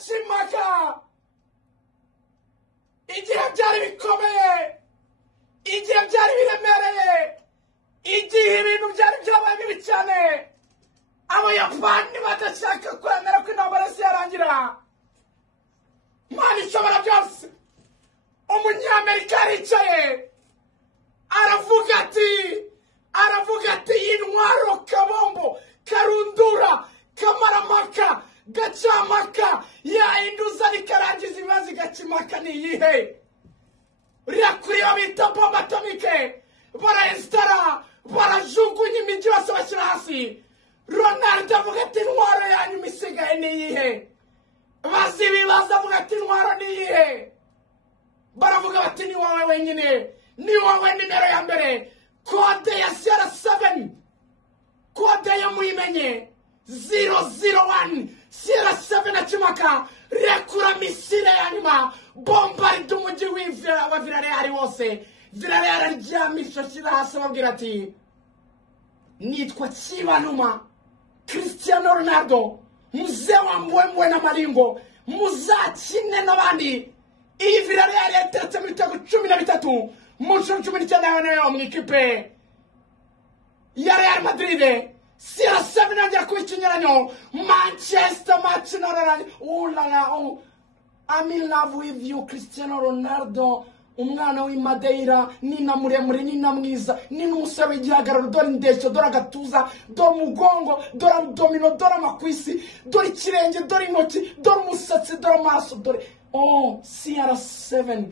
gacimaka igihe byari bikomeye igihe byari biremereye igihe ibintu byari byabaye bibi cyane abayapani badashaka kwemera ko intambara yarangira Mana ishobora byose umunyamerika aricaye aravuga ati intwaro kabombo karundura kamaramaka gacamaka yahinduza rikarangiza ibibazo gacimaka niyihe rirakuri babita bomba atomike barayisitara barajugunya imijyi bose bashyira hasi Ronaldo avuga ati intwaro yanyu isigaye niyihe bazi ibibazo avuga ati intwaro niyihe baravuga bati ni wowe wenyine ni wowe nimero ya mbere kode ya CR7 kode yo muyimenye 001 CR7 acimaka rekura misile ya nyuma bombarde umujyi wa Villarreal wose Villarreal aryamisha shira hasi babwira ati nitwa Kibanuma Cristiano Ronaldo mzee wa mbwembwe na malingo muzakine n'abandi iyi Villarreal yateretse mu bitego 13 mu 19 mu ikipe ya Real Madrid CR7 najya kubikinyaranyo Manchester match na Real I'm in love with you Cristiano Ronaldo umwana w'Imadeira nina muremure nina mwiza nina umusore w'igihagararo dore indeshyo dore agatuza dore umugongo dore abdomino dore amakwisi dore ikirenge dore intoki dore umusatsi dore amaso dore CR7